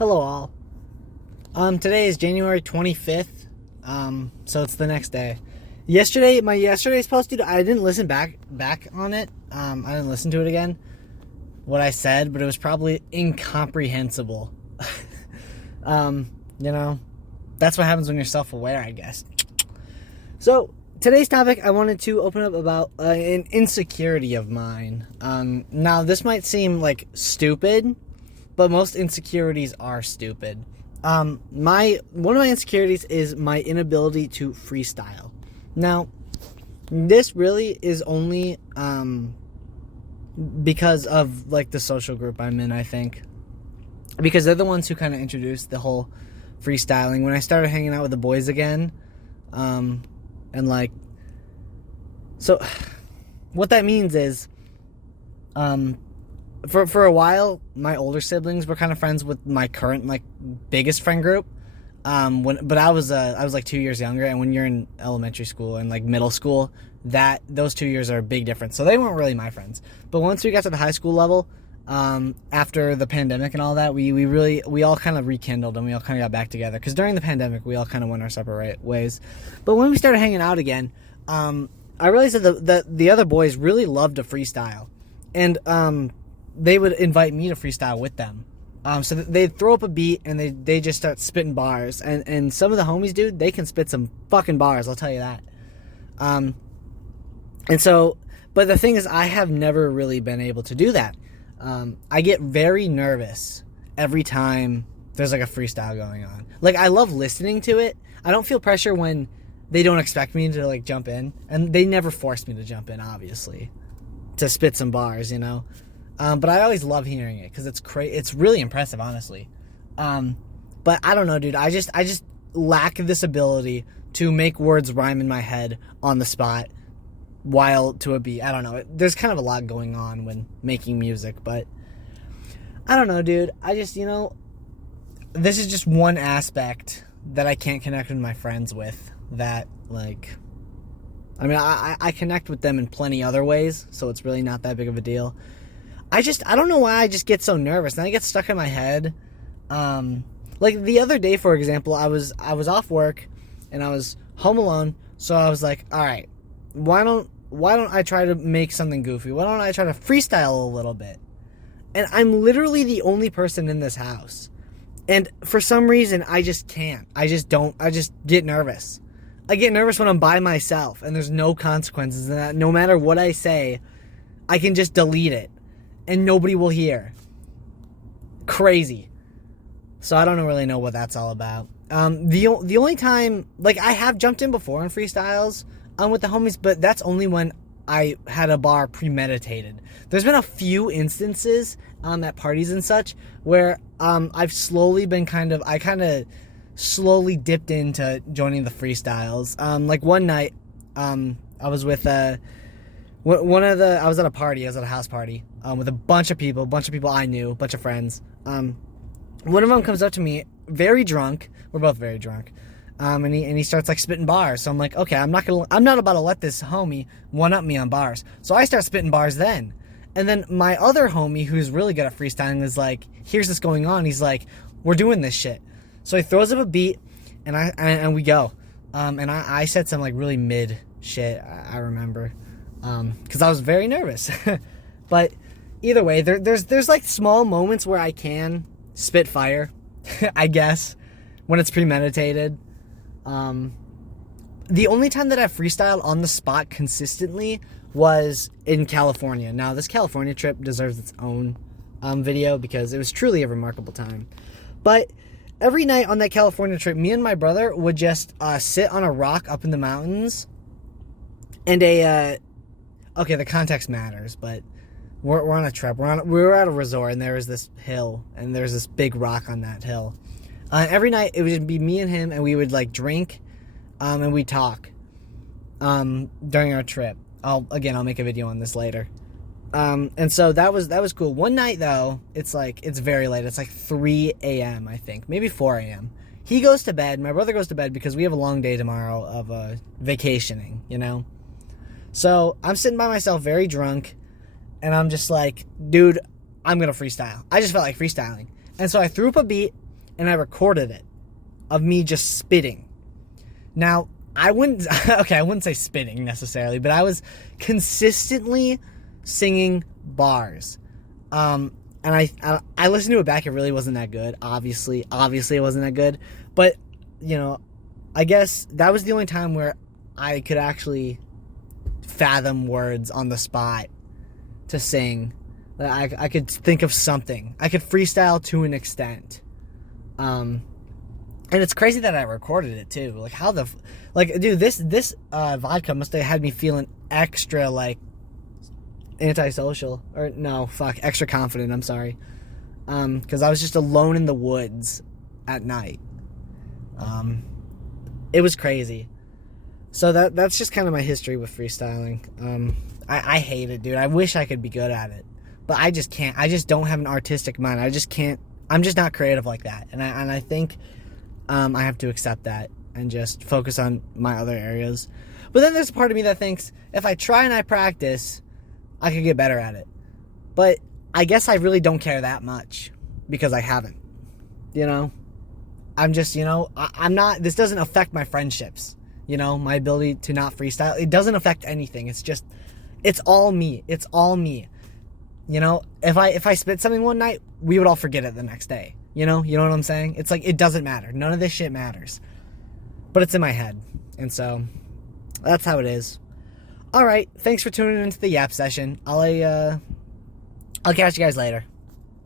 Hello all. Today is January 25th. So it's the next day. My yesterday's post, dude, I didn't listen back on it. I didn't listen to it again. What I said, but it was probably incomprehensible. That's what happens when you're self-aware, I guess. So today's topic, I wanted to open up about an insecurity of mine. Now this might seem like stupid, but most insecurities are stupid. One of my insecurities is my inability to freestyle. Now, this really is only because of like the social group I'm in, I think. Because they're the ones who kind of introduced the whole freestyling. When I started hanging out with the boys again, so what that means is, for a while, my older siblings were kind of friends with my current biggest friend group. But I was like 2 years younger, and when you're in elementary school and like middle school, those 2 years are a big difference. So they weren't really my friends. But once we got to the high school level, after the pandemic and all that, we all kind of rekindled and we all kind of got back together. Because during the pandemic, we all kind of went our separate ways. But when we started hanging out again, I realized that the other boys really loved to freestyle, and they would invite me to freestyle with them. So they'd throw up a beat and they just start spitting bars. And some of the homies, dude, they can spit some fucking bars, I'll tell you that. But the thing is, I have never really been able to do that. I get very nervous every time there's like a freestyle going on. Like, I love listening to it. I don't feel pressure when they don't expect me to like jump in. And they never force me to jump in, obviously, to spit some bars, you know. But I always love hearing it because it's really impressive, honestly. But I don't know, dude. I just lack this ability to make words rhyme in my head on the spot while to a beat. I don't know. There's kind of a lot going on when making music, but I don't know, dude. I just, this is just one aspect that I can't connect with my friends with. That, like, I mean, I connect with them in plenty other ways, so it's really not that big of a deal. I don't know why I just get so nervous, and I get stuck in my head. Like the other day, for example, I was off work, and I was home alone, so I was like, all right, why don't I try to make something goofy? Why don't I try to freestyle a little bit? And I'm literally the only person in this house, and for some reason, I just can't. I just get nervous. I get nervous when I'm by myself, and there's no consequences, and that no matter what I say, I can just delete it. And nobody will hear. Crazy. So I don't really know what that's all about. The only time, like, I have jumped in before on freestyles with the homies, but that's only when I had a bar premeditated. There's been a few instances at parties and such where I've slowly been I slowly dipped into joining the freestyles. Like one night, I was with I was at a party. I was at a house party with a bunch of people I knew, a bunch of friends. One of them comes up to me, very drunk. We're both very drunk, and he starts like spitting bars. So I'm like, okay, I'm not about to let this homie one up me on bars. So I start spitting bars then, and then my other homie, who's really good at freestyling, is like, here's this going on. He's like, we're doing this shit. So he throws up a beat, and we go. And I said some like really mid shit. I remember. Because I was very nervous. But either way, there's like small moments where I can spit fire, I guess, when it's premeditated. The only time that I freestyled on the spot consistently was in California. Now, this California trip deserves its own video because it was truly a remarkable time. But every night on that California trip, me and my brother would just sit on a rock up in the mountains, and okay, the context matters, but we're on a trip. We were at a resort, and there was this hill, and there's this big rock on that hill. Every night, it would just be me and him, and we would like drink, and we'd talk during our trip. I'll make a video on this later. And so that was cool. One night though, it's very late. It's like 3 a.m. I think, maybe 4 a.m. He goes to bed. My brother goes to bed because we have a long day tomorrow of vacationing. So I'm sitting by myself, very drunk, and I'm just like, dude, I'm going to freestyle. I just felt like freestyling. And so I threw up a beat, and I recorded it of me just spitting. Now, I wouldn't say spitting necessarily, but I was consistently singing bars. And I listened to it back. It really wasn't that good. Obviously it wasn't that good. But, you know, I guess that was the only time where I could actually fathom words on the spot to sing. I could think of something. I could freestyle to an extent. And it's crazy that I recorded it too. Like how dude, this vodka must have had me feeling extra like antisocial, or no, extra confident. I'm sorry, because I was just alone in the woods at night. It was crazy. So that's just kind of my history with freestyling. I hate it, dude. I wish I could be good at it, but I just can't. I just don't have an artistic mind. I just can't. I'm just not creative like that, and I think I have to accept that and just focus on my other areas. But then there's a part of me that thinks if I try and I practice, I could get better at it. But I guess I really don't care that much because I haven't. You know, I'm just, you know, I'm not. This doesn't affect my friendships. You know, my ability to not freestyle. It doesn't affect anything. It's just, it's all me. It's all me. You know, if I spit something one night, we would all forget it the next day. You know what I'm saying? It's like, it doesn't matter. None of this shit matters. But it's in my head. And so, that's how it is. Alright, thanks for tuning into the Yap session. I'll catch you guys later.